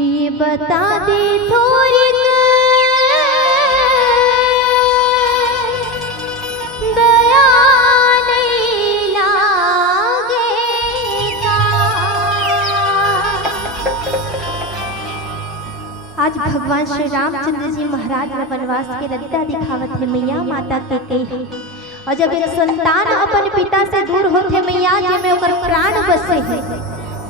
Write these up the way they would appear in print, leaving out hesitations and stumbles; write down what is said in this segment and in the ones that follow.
ये बता दे थोड़ी दया नहीं लागेगा। आज भगवान श्री रामचंद्र जी महाराज ने वनवास के रद्दा दिखावत है मैया माता के कही। और जब एक संतान अपन पिता से दूर होते मैया जे में ओकर प्राण बसे है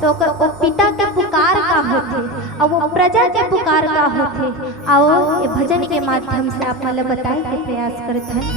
तो ओ पिता के पुकार का होते और वो प्रजा के पुकार का होते। आओ ये भजन के माध्यम से आप मतलब बताए के प्रयास करते हैं।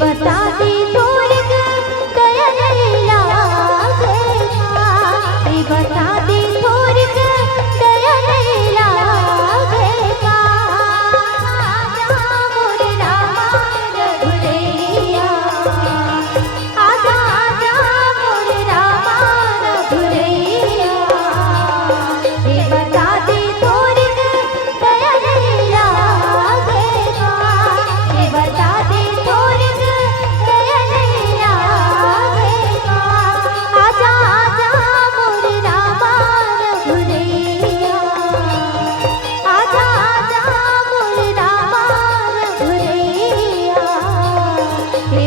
बता दे थोड़ी दया नहीं लागेगा। बता दे थोड़ी दया नहीं लागेगा। आजा मोर रामा रघुरैया, आजा आजा मोर रामा रघुरैया। बता दे थोड़ी दया नहीं लागेगा।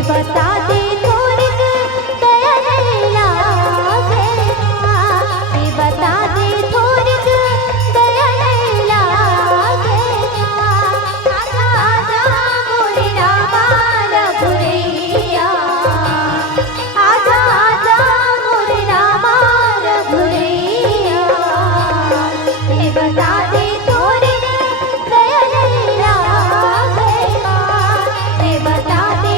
बता दे थोड़ी बता दे थोड़ी दया नहीं लागेगा। बता दे थोड़ी दया नहीं लागेगा। आजा आजा मोर रामा रघुरैया, आजा आजा मोर रामा रघुरैया। बता दे थोड़ी दया नहीं लागेगा। बता दे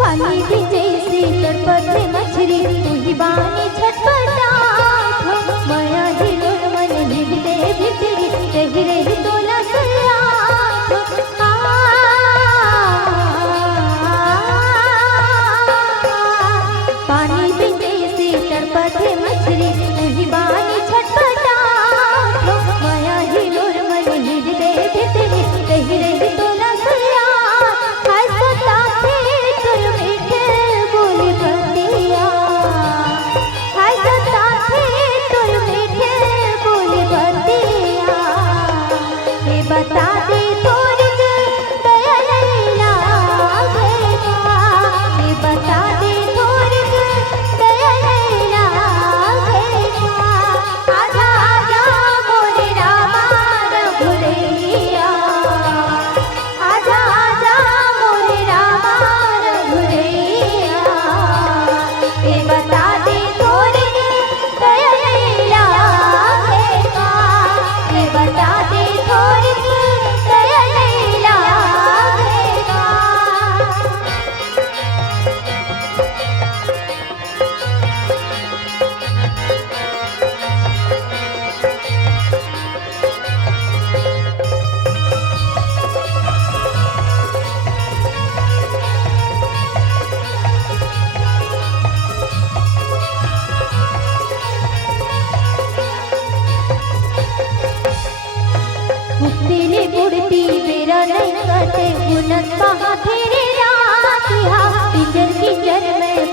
पानी भी जैसे तड़पते मछली तू ही बानी छटपटा। माया हिलोर मन हिलते भितरी रही रही तोला सया। पानी भी जैसे तड़पते मछली तू ही बानी छटपटा। माया हिलोर मन हिलते भितरी रही रही तोला सया। बता दे थोड़ी दया नहीं लागेगा। बता दे थोड़ी दया नहीं लागेगा। आजा आजा मोर रामा रघुरैया, आजा आजा मोर रामा रघुरैया। बता दे थोड़ी दया नहीं लागेगा। बता दे थोड़ी दया नहीं लागेगा। मुक्तिले बुड़ती बेरा नहीं करते उन्नत कहा तेरे रात। कीचड़ कीचड़ में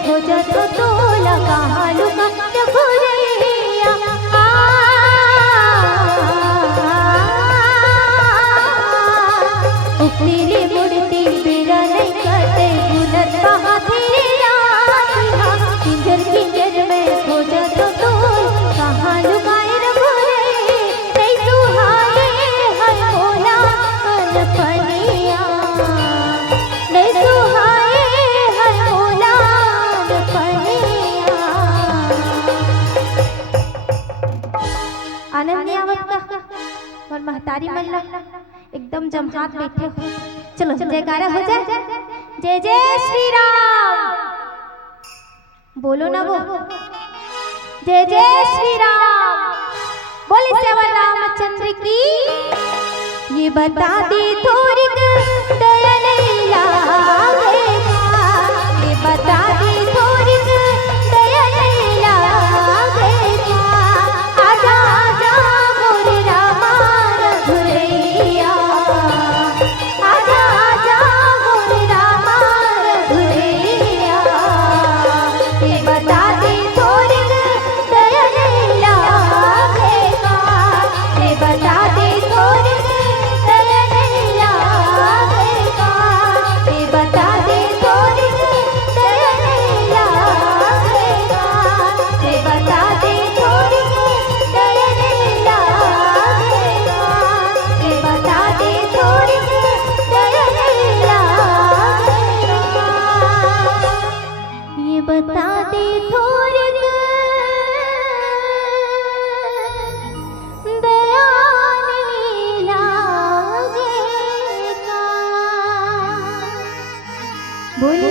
महतारी मन ला एकदम जमहात बैठे हो। चलो जयकारा हो जाए, जय जय श्री राम, बोलो ना वो, जय जय श्री राम, बोले सेवा रामचंद्र की। ये बता दे थोड़ी दया नहीं लागेगा, ये बता दे थोड़ी दया नहीं लागेगा। आजा आजा मोर रामा रघुरैया, आजा आजा मोर रामा रघुरैया। ये बता दे थोड़ी दया नहीं लागेगा, ये बता दे थोड़ी दया नहीं लागेगा, ये बता दे थोड़ी दया नहीं लागेगा, ये बता दे थोड़ी दया नहीं लागेगा, ये बता दे थोड़ी दया नहीं लागेगा, ये बता दे थोड़ी दया नहीं लागेगा। बोल